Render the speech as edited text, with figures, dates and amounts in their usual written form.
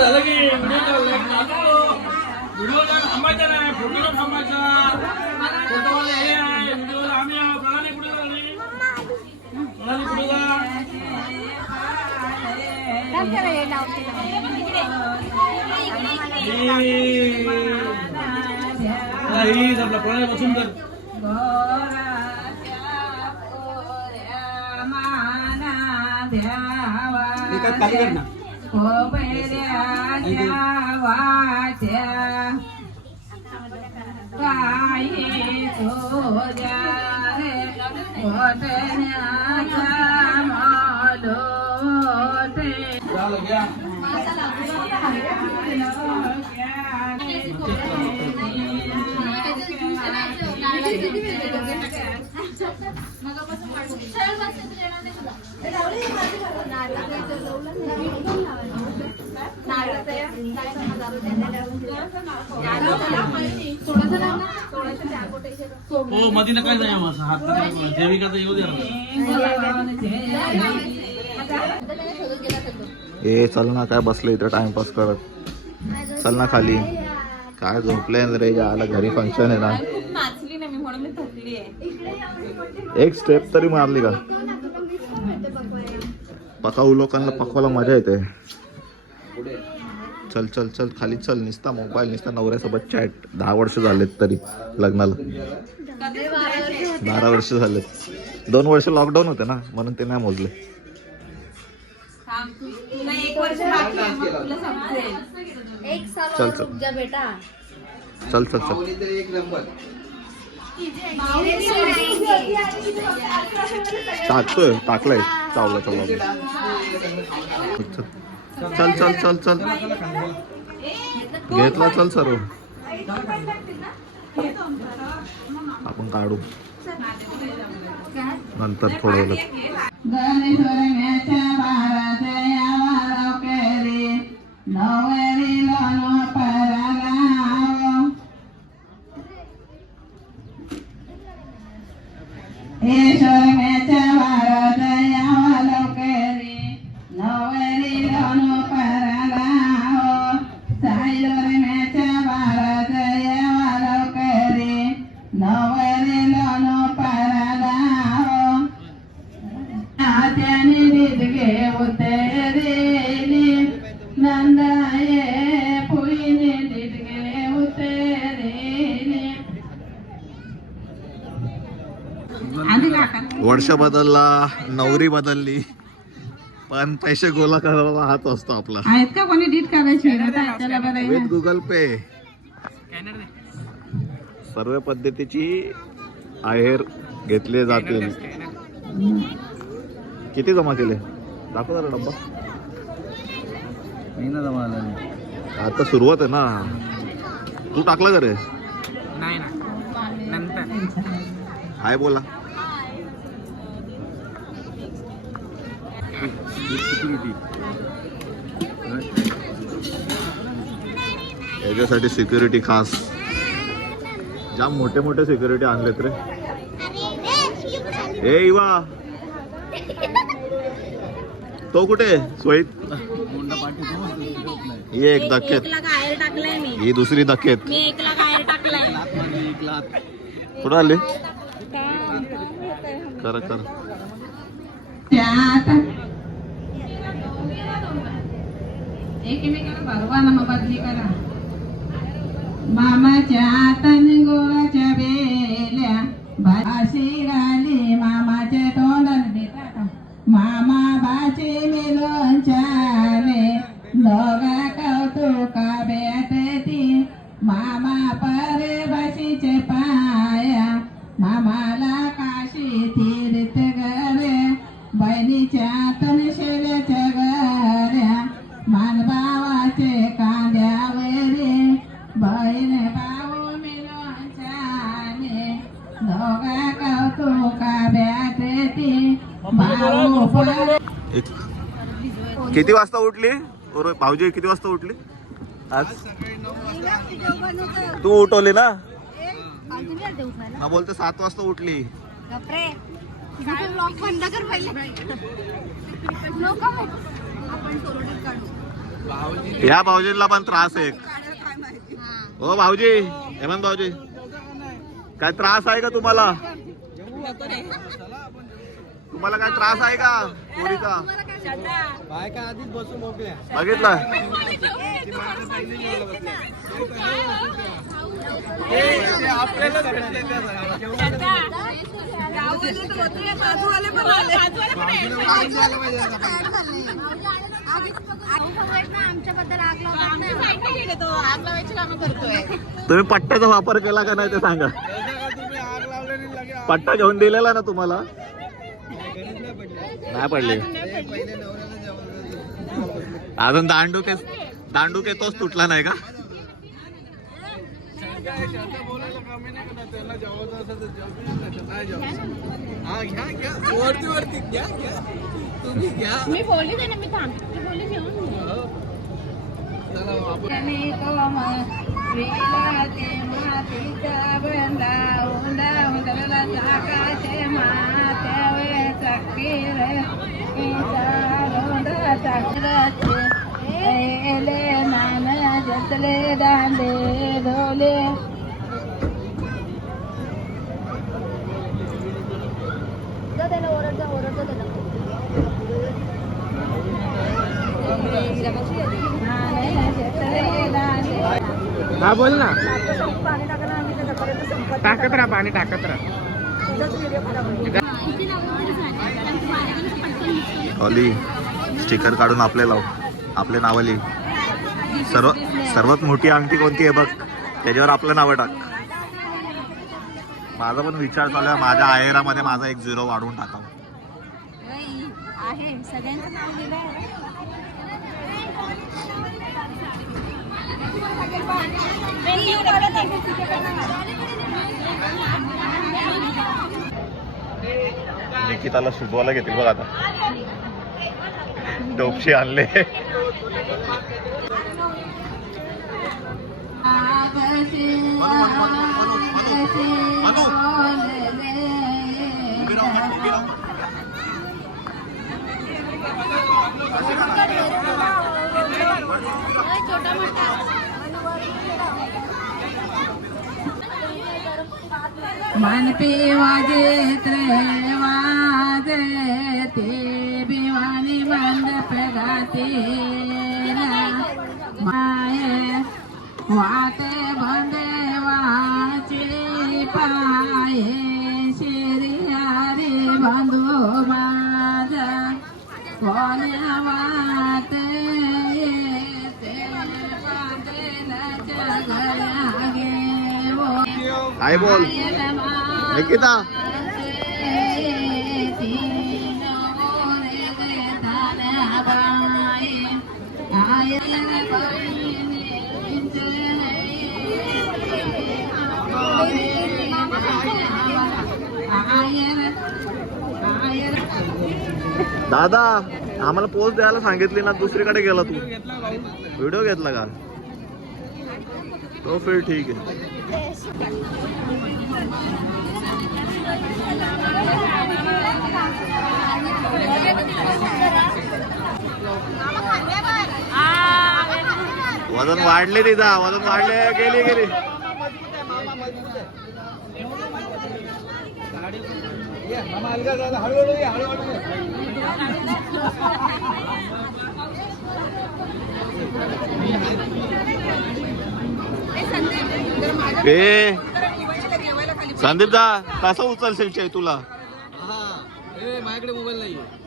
झालं की व्हिडिओ थांबायचा नाही, फोटोला थांबायचा. फोटोवाले हे आहे, व्हिडिओला आम्ही आहोत. प्रणाली कुठे झाली? प्रणाली कुठे जा? आपला प्रणाली बसून कर. काही कर ना. हो मधी नका जाऊ असं हात देविका तर येऊ द्या. ए चल ना, काय बसलं इथं टाइमपास करत. चल ना खाली. काय झोपले रे, आला घरी फंक्शन आहे ना. नाचली ना मी म्हणून मी थकली आहे. एक स्टेप तरी मारली का? पकाऊ लोकांना पकवायला मजा येते. चल चल चल खाली चल. निसता मोबाईल, निसता नवऱ्यासोबत चॅट. 10 वर्ष झालेत तरी लग्नाला. 12 वर्ष झालेत. 2 वर्ष लॉकडाऊन होते ना, म्हणून ते नाही मोजले. तुला 1 वर्ष बाकी आहे, मग तुला समजेल. 1 साल चल और चल. रुक जा बेटा. चल चल चल. टाकतोय, टाकलाय चावला चावला. चल चल चल चल. घेतला चल सर्व. आपण काढू नंतर थोडं वेळ. वर्ष बदलला, नवरी बदलली, पण पैसे गोळा करायला हात असतो आपला. आहेत का कोणी डीट करायची? विथ गुगल पे. सर्व पद्धतीची आहेर घेतले जातील. किती जमा केले दाखव जरा डब्बा. आता सुरुवात आहे ना. तू टाकला का रे? नाही ना, नंतर हाय बोला. याच्यासाठी सिक्युरिटी खास. जाम मोठे मोठे सिक्युरिटी आणलेत रे. ए इवा, तो कुठे? सोयीत ही एक धक्केत, गायर टाकलाय मी. ही दुसरी धक्केत. मी 1 ला गायर टाकलाय. कुठं आले? कर कर. एकमेकाला भरवाना मग बदली करा. मामाच्या हाताने गोळाच्या बेल्या भाशी घाली मामाच्या तोंडाला देतात. मामा बाचे मिळून चाले दोघा कौतुका भेटती. मामा परे बशीचे पाया मामाला काशी तीर्थ गरे. बहिणीच्या तनशेल्याच्या गऱ्या मानभावाचे कांद्यावरे. बहीण भाऊ मिळून चाले दोघा कौतुका भेटती. भाऊ परे. किती वाजता उठली भाऊजी? किती वाजता उठली आज? तू उठवली ना? बोलते 7 वाजता उठली. ब्लॉग बंद कर पहिले लोक आपण सोलो ट्रिप काढू. या भाऊजींना पण त्रास आहे. हो भाऊजी, हेमंत भाऊजी, काय त्रास आहे का तुम्हाला? तुम्हाला काय त्रास आहे का पोरीचा? बायका आधीच बसून मोकळ्या. बघितलं आपल्याला भेटले त्या आमच्याबद्दल आग लावायची कामं करतोय. तुम्ही पट्ट्याचा वापर केला का नाही ते सांगा. तुम्ही आग लावल्याने लगे पट्टा घेऊन दिलेला ना तुम्हाला? नाही पडले पहिले नवऱ्याला जेवण अजून. दांडूके तोच तुटला नाही का? बोलायला कमी नाही करणार. त्याला जेवायचं असेल तर जेवू, नाही जेवायचं. हा घ्या घ्या, वरती वरती घ्या घ्या, तुम्ही घ्या. मी बोलली ना, मी थांबते बोलली घेऊन. चला आपण जतले दांडे ढोले हा बोल ना. टाकत राहा पाणी, टाकत राहा. ऑली स्टिकर काढून आपले लाव, आपले नाव लिही. सर्वात मोठी अंगठी कोणती आहे बघ, त्याच्यावर आपलं नाव टाक. माझा पण विचार चालू आहे माझ्या आहेरामध्ये माझा 1 0 वाढवून टाकावं. आहे सगळ्यांचं नाव दिलंय. निकिताला शुभवाला घेतील बघ आता. डोपशी आणले. मन पे वाजे वाजे ते भिवानी बंद पे गाते माये वाटे बंदे वाचे पाये श्री हरी बंधु माझा कोण्या वाटे ते घरा गे वो काय बोल निकिता. दादा आम्हाला पोच द्यायला सांगितली ना, दुसरीकडे गेला तू. व्हिडिओ घेतला का? तो फिर ठीक आहे. वजन वाढले तिचा, वजन वाढले. गेली ए संदीप दा कसं उचलशील तुला? माझ्याकडे मोबाईल नाहीये.